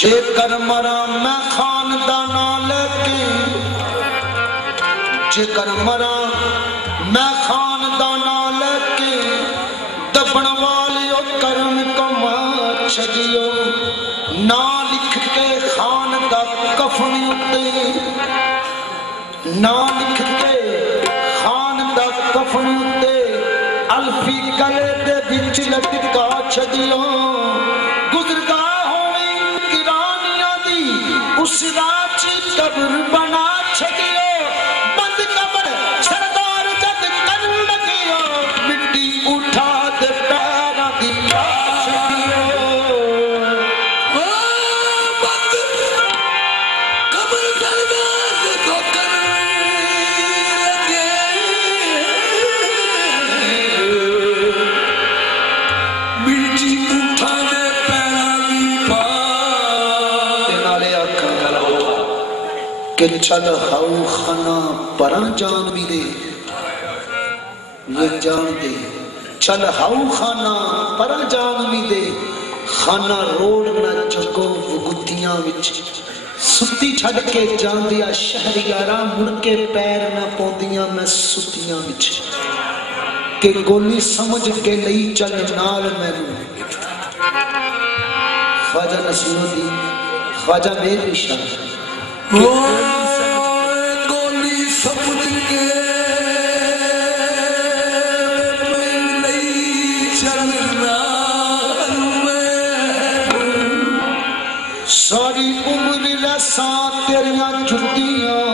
जेकर मरा मैं खानदाना लेके, जेकर मरा मैं खानदाना लेके, दबन वालियो कर्म कमा छड़ियो, ना लिख के खान दा कफन उत्ते, ना लिख के खान दा कफन उत्ते, अल्फी गले दे विच लटका छड़ियो, गुजरगा होवे ईरानिया दी उस रात कब्र बना छड़ियो, बंद कब्र सरदार जद कर लगियो, मिट्टी उठा दे पैरां दी छड़ियो, बंद कब्र सरदार जद कर लगे, मिट्टी उठा दे पैरां दी कि चल हाउ खाना परा जान भी दे, ये जान दे, चल हाउ खाना परा जान भी दे, खाना रोड ना जगो वगुतियां विच, सुती छड़ के जांदिया शहरियारा, मुड़ के पैर ना पौंदियां मैं सुतियां विच, कि गोली समझ के लई चल नाल मैनू, ख्वाजा नसीरुद्दीन ख्वाजा मेर निशान गोली समझ के नहीं चलना, सारी उम्र रसा तेरिया जुतियां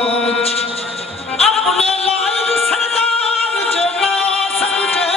अपने लायक सरदार जो ना समझे,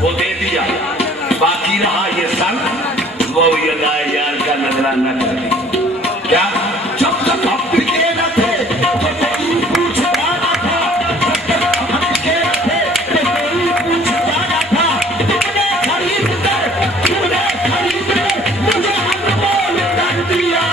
वो दे दिया, बाकी रहा ये सन, वो ये यार का नजराना कर दिया। क्या जब तक आप टिके न थे तो कोई पूछता न था, जब तक हम टिके न थे तो कोई पूछता न था। तुमने खरीद मुझे अनमोल कर दिया।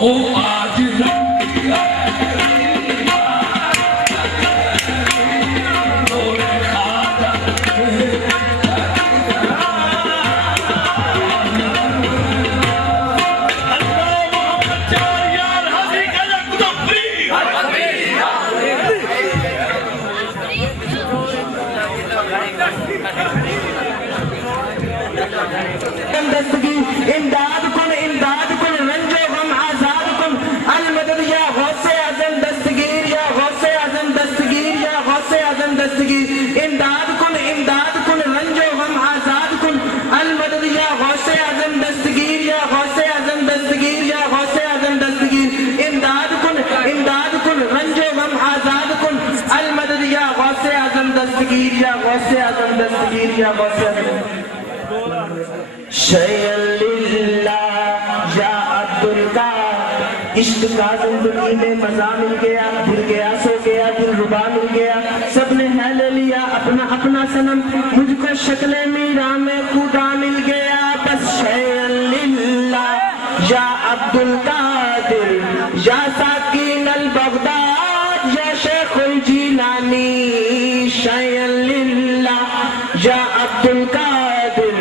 ओ आज इमदाद कुन रंजो गम आजाद कुन अल मदद या गौसे आजम दस्तगीर या गौसे आजम दस्तगीर या गौसे आजम दस्तगीर। इमदाद कुन रंजो गम आजाद कुन अल मदद या गौसे आजम दस्तगीर या गौसे आजम दस्तगीर या गौसे आजम दस्तगीर। इमदाद कुन रंजो गम आजाद कुन अल मदद या गौसे आजम दस्तगीर या गौसे आजम दस्तगीर या गौसे आजम। या अब्दुल का इश्क का जिंदगी में मजा मिल गया, दिल गया सो गया, दिल रुबा मिल गया, सबने है ले लिया अपना अपना सनम, मुझको शक्ल मीरा में खुदा मिल गया। बस शैलिल्ला या अब्दुल कादिर या साकिन अल बगदाद या शेखुल जिलानी। शैलिल्ला या अब्दुल कादिर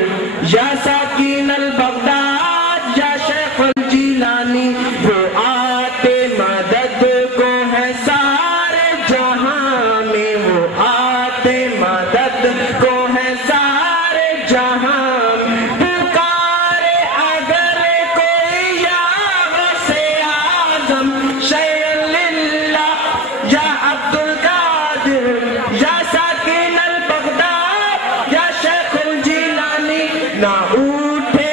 या साकिन अल बगदाद या शेखुल जिलानी। वो आते मदद को है सारे जहां में, वो आते मदद को है सारे जहां में। पुकारे अगर कोई या गौसे आजम शैलिल्ला या अब्दुल कादिर या साकिन अल बगदाद या शेखुल जिलानी। ना उठे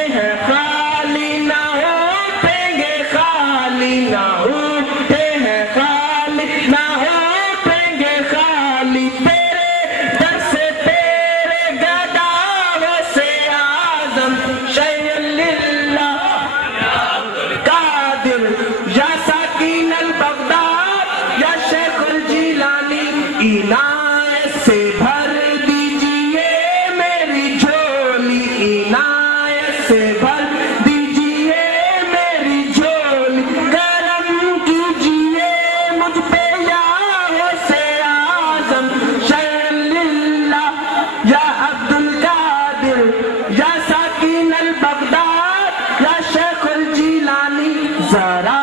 जरा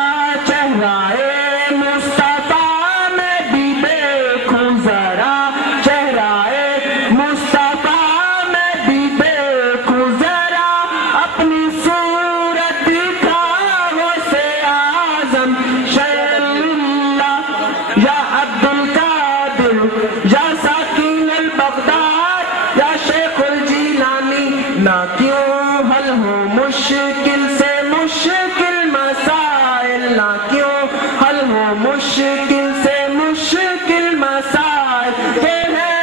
चेहराए मुस्तफा में भी देखूं, जरा चेहराए मुस्तफा में भी देखूं, जरा अपनी सूरत दिखाओ से आजम शैल्ला या अब्दुल कादिर या साकिन अल बगदाद या शेखुल जीलानी, ना क्यों हल हो मुश्किल से मुश्किल मसाइल, ना क्यों हल हो मुश्किल से मुश्किल मसाइल, के है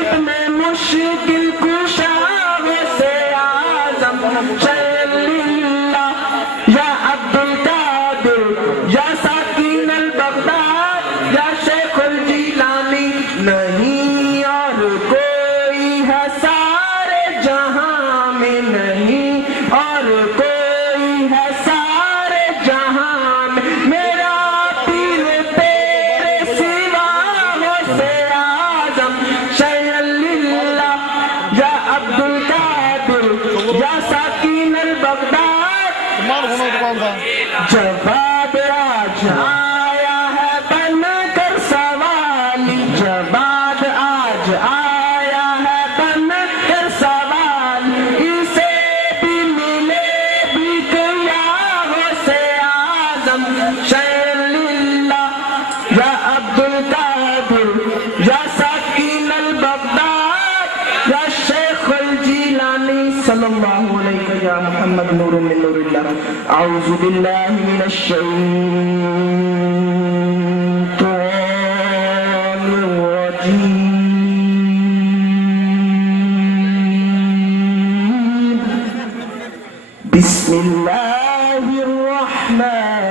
इतने मुश्किल कुशा से आजम शैल्ला या अब्दुल कादिर या साकिन अल बगदाद या शेखुल जीलानी, नहीं और कोई है सारे जहां में, नहीं और कोई है सारे जहां में, मेरा पीर तेरे सिवा हो से आजम शैल्ला या अब्दुल कादिर या साकिन अल बगदाद। जवाब आज आया है बनकर सवाली, जवाब आज आया है बनकर सवाली, इसे भी मिले भी गया हो से आजम शैल्ला या अब्दुल कादिर या साकिन अल बगदाद या शेखुल जीलानी। सल्लल्लाहु अलैहि या मुहम्मद नूरुम मिन नूरिल्लाह। औज़ु बिल्लाहि मिनश शैतानिर रजीम। बिस्मिल्लाहिर रहमानिर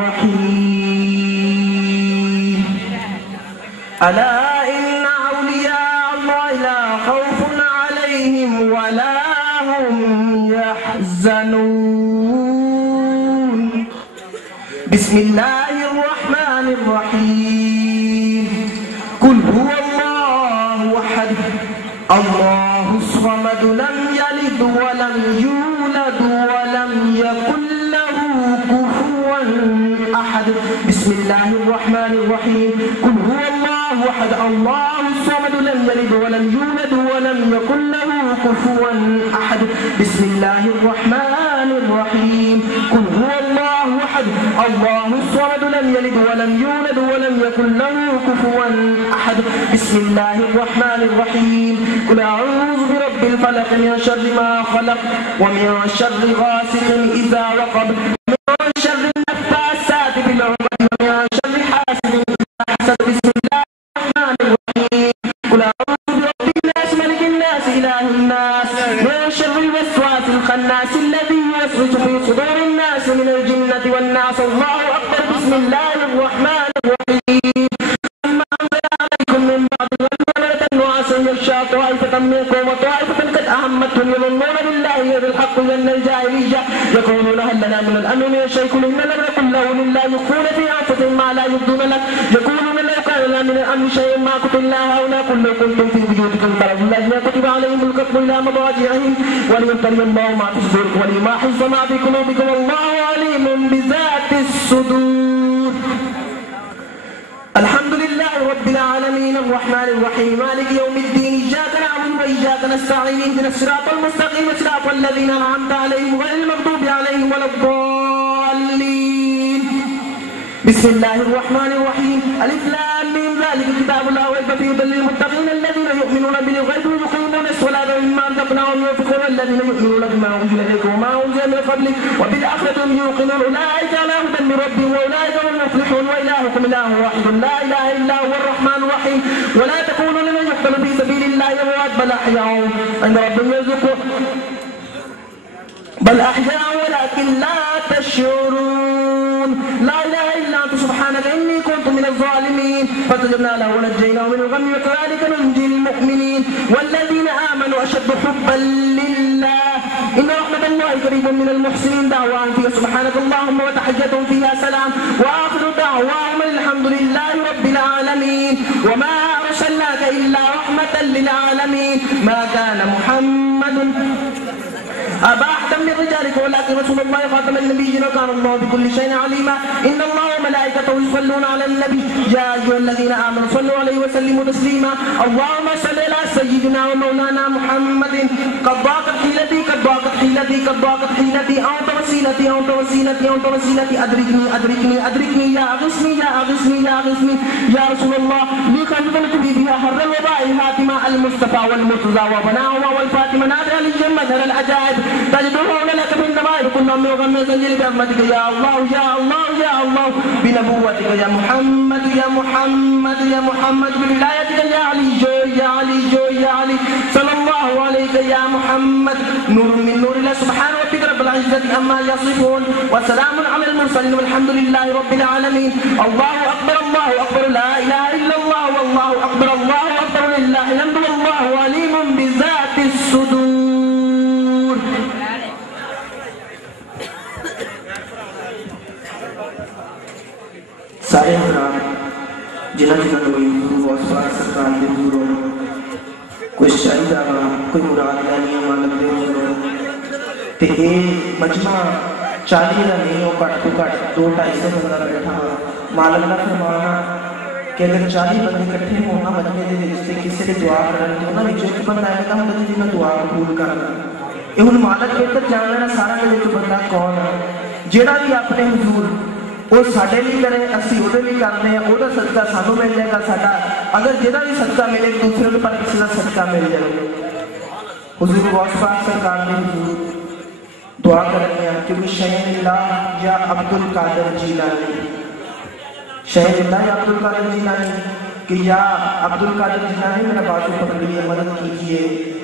रहीम। अला इन्ना औलिया अल्लाह ला खौफुन अलैहिम वला हुम यहज़नून। बिस्मिल्लाहिर रहमानिर रहीम। कुल हुवल्लाहु अहद अल्लाहुस समद लम यलिद वलम यूलद वलम यकुल लहू कुफुवन अहद। बिस्मिल्लाहिर रहमानिर रहीम। कुल हुवल्लाहु अहद अल्लाहुस समद लम यलिद वलम यूलद वलम यकुल लहू कुफुवन अहद। बिस्मिल्लाहिर रहमानिर रहीम। कुल हुवल्लाहु अहद अल्लाहुस समद लम यलिद वलम यूलद वलम यकुल लहू कुफुवन अहद। बिस्मिल्लाहिर रहमानिर रहीम। कुल अऊज़ु बिरब्बिल फलक मिन शर्रि मा खलक व मिन शर्रि गासिकिन इज़ा वक़ब मिन शर्रि नफ़्फ़ासाति फिल उक़द व मिन शर्रि हासिदिन इज़ा हसद। बिस्मिल्लाहिर रहमानिर रहीम। कुल अऊज़ु बिरब्बिन नास मलिकिन नास इलाहिन नास मिन शर्रिल वस्वासिल खन्नास الذي يوسوس في صدور الناس من الجنة والناس। الله أكبر। बिस्मिल्लाहिर रहमानिर रहीम। ثم أنزل عليكم من بعد الغم نعاسا يغشى طائفة منكم وطائفة قد أهمتهم يظنون بالله غير الحق ظن الجاهلية يقولون هل لنا من الأمر من شيء قل إن الأمر كله لله يخفون في أنفسهم ما لا يبدون لك يقولون لو كان لنا من الأمر شيء ما قتلنا هؤلاء قل لو كنتم في بيوتكم فلولا الذين كتب عليهم القتل إلى مضاجعهم وليبتلي الله ما في صدوركم وليمحص ما في قلوبكم والله عليم بذات الصدور. الحمد لله رب العالمين الرحمن الرحيم مالك يوم الدين إياك نعبد وإياك نستعين اهدنا الصراط المستقيم صراط الذين أنعمت عليهم غير المغضوب عليهم ولا الضالين. بسم الله الرحمن الرحيم. ألف لام ميم ذلك الكتاب لا ريب فيه هدى للمتقين الذين يؤمنون بالغيب ويقيمون الصلاة ومما رزقناهم ينفقون الذين يؤمنون بما أنزل إليك وما أنزل من قبلك وبالآخرة هم يوقنون أولئك على هدى من ربهم وأولئك هم المفلحون. وإلهكم إله واحد لا إله إلا هو الرحمن الرحيم. ولا تكونوا لمن يقتل في سبيل الله أموات بل أحياء عند ربهم يرزقون بل أحياء ولكن لا تشعرون. لا إله إلا أنت سبحانك إني كنت من الظالمين. فاستجبنا له ونجيناه من الغم وكذلك ننجي المؤمنين. والذين آمنوا أشد حبا لله إن رحمة الله قريب من المحسنين. دعواهم فيها سبحانك اللهم وتحيتهم فيها سلام وآخر دعواهم الحمد لله رب العالمين. وما أرسلناك إلا رحمة للعالمين. ما كان محمد अबा अहदम मिन रिजालिकुम वलाकिन रसूलुल्लाह खातमुन नबिय्यीन कान अल्लाहु बिकुल्लि शैइन अलीमा इन्नल्लाह व मलाइकतहु युसल्लूना अलन नबी या अय्युहल्लज़ीना आमनु सल्लु अलैहि व सल्लिमू तस्लीमा अल्लाहुम्मा सल्लि अला सय्यिदिना व मौलाना मुहम्मदिन क़द ज़ाक़त हीलती क़द ज़ाक़त हीलती क़द ज़ाक़त हीलती औत वसीलती औत वसीलती औत वसीलती अदरिकनी अदरिकनी अदरिकनी या अग़िस्नी या अग़िस्नी या अग़िस्नी या रसूलल्लाह ली क़ल्बन बिहा हर्रल वबाई हातिमा अल मुस्तफा वल मुर्तज़ा व बनावा वल फातिमा नादर अल जम्मत अल अजाइब तजदुहु लक बिन नवाइब कुल्लु में गम संजिल रहमतिक या अल्लाह या अल्लाह या अल्लाह बिनबुव्वतिक या मुहम्मद या मुहम्मद या मुहम्मद बिविलायतिक या अली या अली या अली सल्लल्लाहु अलैहि या मुहम्मद नूर मिन नूरिल्लाह सुब्हान रब्बिक रब्बिल इज्जति अम्मा यसिफून व सलामुन अलल मुरसलीन वल्हम्दुलिल्लाहि रब्बिल आलमीन अल्लाहु अकबर ला इलाहा इल्लल्लाह वल्लाहु अकबर लिल्लाहिल हम्दु वल्लाहु अलीमुन बिज़ातिस सुदूर। सारे हजरात जिन्हां जिन्हां नूं वास्ता सरकार दे हुजूरों कोई चाहिदा कोई मुराद नहीं मालक दे हुजूरों ते ये मजमा 40 का नहीं हो घट तो घट 200-250 बंदा बैठा मालक का फरमाना कि अगर 40 बंदे इकट्ठे होना मजमे दे विच ते किसी ने दुआ करन ते उन्हां विच एक बंदा आएगा हुंदा जिन्हां दुआ कबूल करना ये हुण मालक बेहतर जान लेना सारा दे विच बंदा कौन है जेड़ा भी अपने हुजूर वो साडे लिए करे असीं उहदे लिए करते हैं उहदा सदका सानू मिल जाएगा साडा अगर जेदा भी सदका मिले दूसरे को पर किसी का सदका मिल जाएगा। हुजूर गौस पाक सरकार ने हुजूर दुआ करनी है क्योंकि शहीदुल्लाह या अब्दुल कादिर जीलानी शहीदुल्लाह या अब्दुल कादिर जीलानी कि या अब्दुल कादिर जीलानी मेरा बाजू पकड़िए मदद कीजिए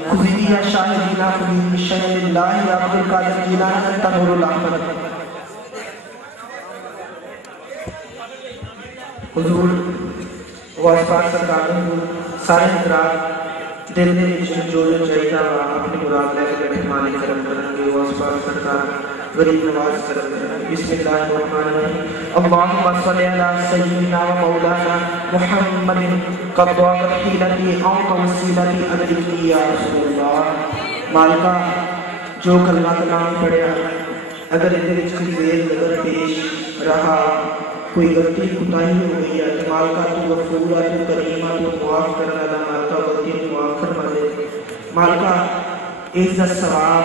खुजीदी या शाह जीला खुजीदी शहीदुल्लाह या अब्दुल कादिर जीलानी तनूरुल अहमद। हुजूर गौस पाक सरकार ने सारे हजरात दिल दे विच जो चाहिदा अपनी मुराद लेके बैठे मालिक करम करनगे गौस पाक सरकार गरीब नवाज करम करनगे। बिस्मिल्लाहिर्रहमानिर्रहीम अल्लाहुम्मा सल्लि अला सय्यिदिना व मौलाना मुहम्मदिन क़द ज़ाक़त हीलती औत वसीलती अदरिकनी या रसूलल्लाह। मालिका जो कलमा कलाम पढ़िया अगर इहदे विच कोई गैर नज़र पेश रहा कोई गलती कुताही हो गई है तो मालका तू गफूर तू करीम तू मुआफ करने वाला मालका गलती मुआफ फरमा दे मालका इज्जत सवाब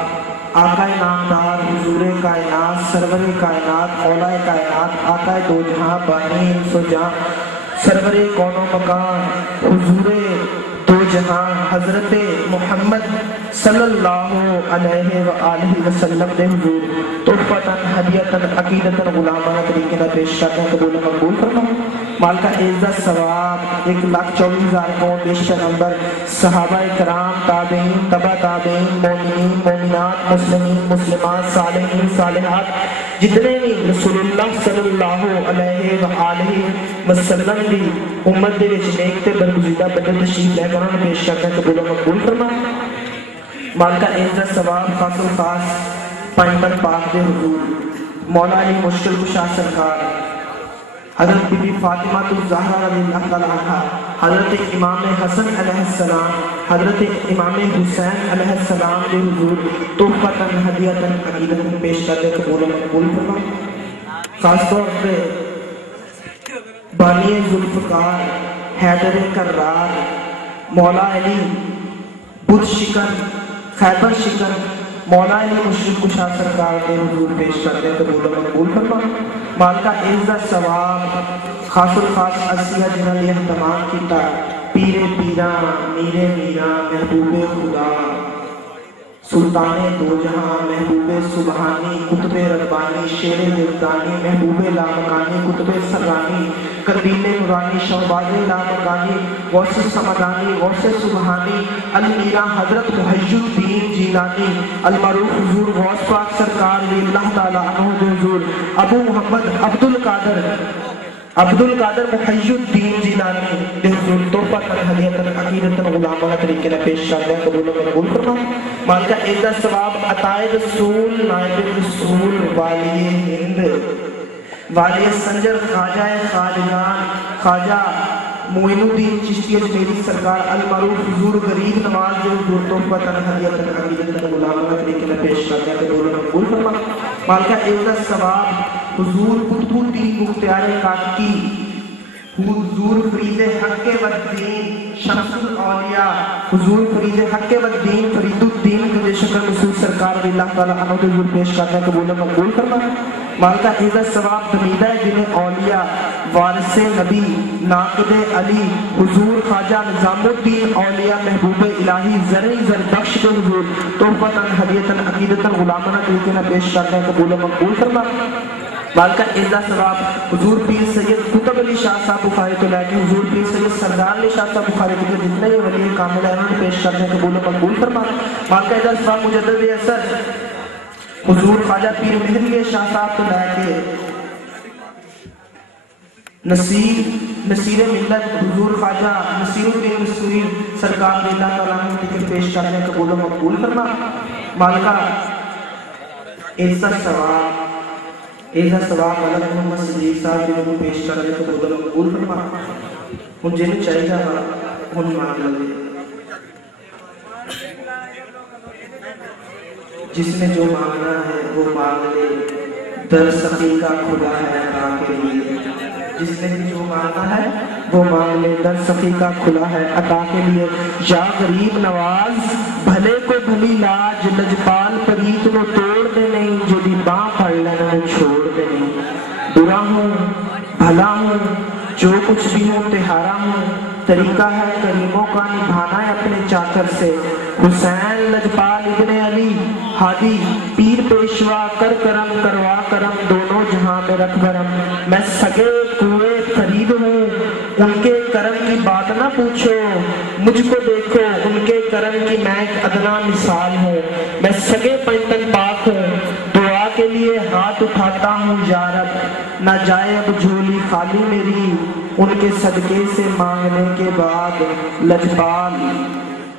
आका नामदार हुजूर कायनात सरवर कायनात औलाए कायनात आका दो जहां बानी सो जहां सरवर कौनो मकान हुजूर दो जहां हजरत मोहम्मद सल्लल्लाहु अलैहि व आलिहि वसल्लम दे हुजूर तोहफतन हदियतन अकीदतन गुलामाना तरीके ना पेश करते हैं कबूल मकबूल फरमा। मालका इज्जत सवाब 1,24,000 को बेशतर नंबर सहाबा इकराम ताबईन तबा ताबईन मोमिनीन मोमिनात मुस्लिमीन मुस्लिमात सालिहीन सालिहात जितने भी रसूलुल्लाह सल्लल्लाहु अलैहि व आलिहि वसल्लम दी उम्मत दे विच नेक ते बरगुज़ीदा बंदे तशरीफ लेकर उन्हें पेश करते हैं कबूल मकबूल फरमा। मालका इज्जत सवाब खासुल खास पंडन पाक दे हुजूर मौला अली मुश्किल कुशा सरकार हजरत बीबी फातिमा ज़हरा रज़ियल्लाहु तआला अन्हा हजरत इमाम हसन अलैहिस्सलाम हजरत इमाम हुसैन अलैहिस्सलाम दे हुजूर तोहफतन हदियतन अकीदतन पेश करते कबूल मकबूल फरमा। खास तौर पे बानी जुल्फ़कार हैदर कर्रार मौला अली बुध शिकन खैबर शिकन मौला अली मुश्किल कुशा सरकार के हुजूर पेश करते कबूल मकबूल फरमा। मालका इज्जत सवाब खासुल खास असिया जिन्हां ने इहतमाम कीता पीरे पीरा मीरे मीरा महबूबे खुदा सुल्ताने दो जहां महबूबे सुबहानी कुतुबे रब्बानी शेरे मुल्तानी महबूबे लामकानी कुतुबे सरानी कबीले नूरानी शहबाज़े लामकानी गौसे समदानी गौसे सुबहानी अलमीरा हजरत मुहय्युद्दीन जीलानी अलमरूफ हुजूर गौस पाक सरकार अल्लाह ताला अन्हु हुजूर अबू मोहम्मद अब्दुल कादिर मुहय्युद्दीन जीलानी दे हुजूर तोहफतन हदियतन अकीदतन गुलामाना तरीके ना पेश करते हैं कबूल मकबूल फरमा। मालिका इज्जत सवाब अताए रसूल नायब रसूल वाली हिंद वाली संजर ख्वाजा खालिदान ख्वाजा मोइनुद्दीन चिश्ती अजमेरी सरकार अल-मारूफ हुजूर गरीब नवाज जो हुजूर तोहफतन हदियतन अकीदतन गुलामना तरीके में पेश करते हैं तो बोलो कबूल फरमा। मालिका इज़्ज़त सवाब हुजूर कुतुबुद्दीन मुख्तियार काकी हुजूर फरीद हक़ वद्दीन शमसुल औलिया हुजूर फरीद हक़ वद्दीन फरीदुद्दीन के शक्ल महसूस सरकार अल्लाह ताला अनो के हुजूर पेश करते हैं कबूल मकबूल फरमा। मालिका इज़्ज़त सवाब दमीदा दिन औलिया वारिस नबी नाक़िद अली हुजूर ख्वाजा निज़ामुद्दीन औलिया महबूब इलाही ज़रे ज़रबख्श के हुजूर तोहफतन हदियतन अकीदतन गुलामना तरीके में पेश करते हैं कबूल मकबूल फरमा। मालिका इज़्ज़त सवाब हुजूर पीर सैयद कुतुब अली शाह साहब बुखारी तो लेके हुजूर पीर सैयद सरदार अली शाह साहब बुखारी के जितने भी वली कामिल हैं उन्हें पेश करने के कबूल मकबूल फरमा। मालिका इज़्ज़त सवाब मुजद्दिद असर हुजूर ख्वाजा पीर मेहदी शाह साहब तो लेके नसीर मिल्लत हुजूर ख्वाजा नसीरुद्दीन नसीर सरकार अल्लाह ताला ने पेश करने के कबूल मकबूल फरमा। मालिका इज़्ज़त सवाब अलग मोहम्मद सिद्दीक साहब जो पेश कर रहे तो बोलो कबूल फरमा। हुन जिन्हें चाहिए हुन मांग ले जिसने जो मांगना है वो मांग ले दर सखी का खुदा है अता के लिए। जिसने भी जो मांगना है वो मांग ले दर सखी का खुला है अता के लिए। या गरीब नवाज भले को भली लाज लजपाल परीत नो तोड़ दे नहीं जो दी बाँ पड़ लेना छोड़ दे नहीं। बुरा हूँ भला हूँ जो कुछ भी हूँ तिहारा हूँ तरीका है करीमों का निभाना है अपने चाकर से। हुसैन लजपाल इब्ने अली हादी पीर पेशवा कर करम करवा करम दोनों जहां में रख गरम। मैं सगे कुएं फरीद हूँ उनके करम की बात ना पूछो मुझको देखो उनके करम की मैं एक अदना मिसाल हूँ। मैं सगे पंचतन पाक हूँ दुआ के लिए हाथ उठाता हूँ या रब ना जाए अब झोली खाली मेरी उनके सदके से मांगने के बाद। लजपाल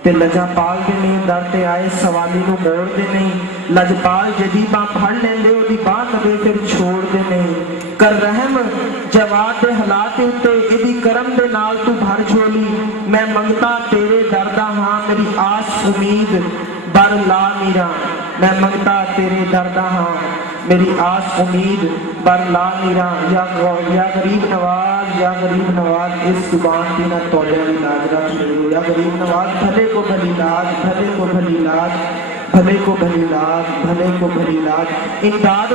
ते लजापाल दे नहीं डरते आए सवाली नु मोड़ दे नहीं। लजपाल जदी बां फड़ लेंदे ओदी बात दे फिर छोड़ दे नहीं। कर रहम जवाब दे हालात उत्ते एदी करम दे नाल तू भर झोली। मैं मंगता तेरे दरदा हां मेरी आस उम्मीद बर ला मीरा। मैं मंगता तेरे दरदा हां मेरी आस उम्मीद बर ला मीरा। या गरीब नवाज इस जुबान की ना तौले लाज रख लो। या गरीब नवाज भले को भली लाज भले को भली लाज भले को भली लाज भले को भली लाज। इमदाद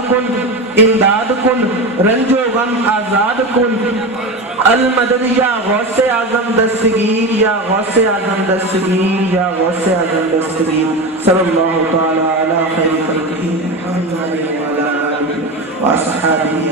कुन रंजो गम आजाद कुन अल मदद या गौसे आजम दस्तगीर या गौसे आजम दस्तगीर या गौसे आजम दस्तगीर। सल्लल्लाहु तआला अला खैर खल्क़िही मुहम्मद व अला आलिहि व अस्हाबिही।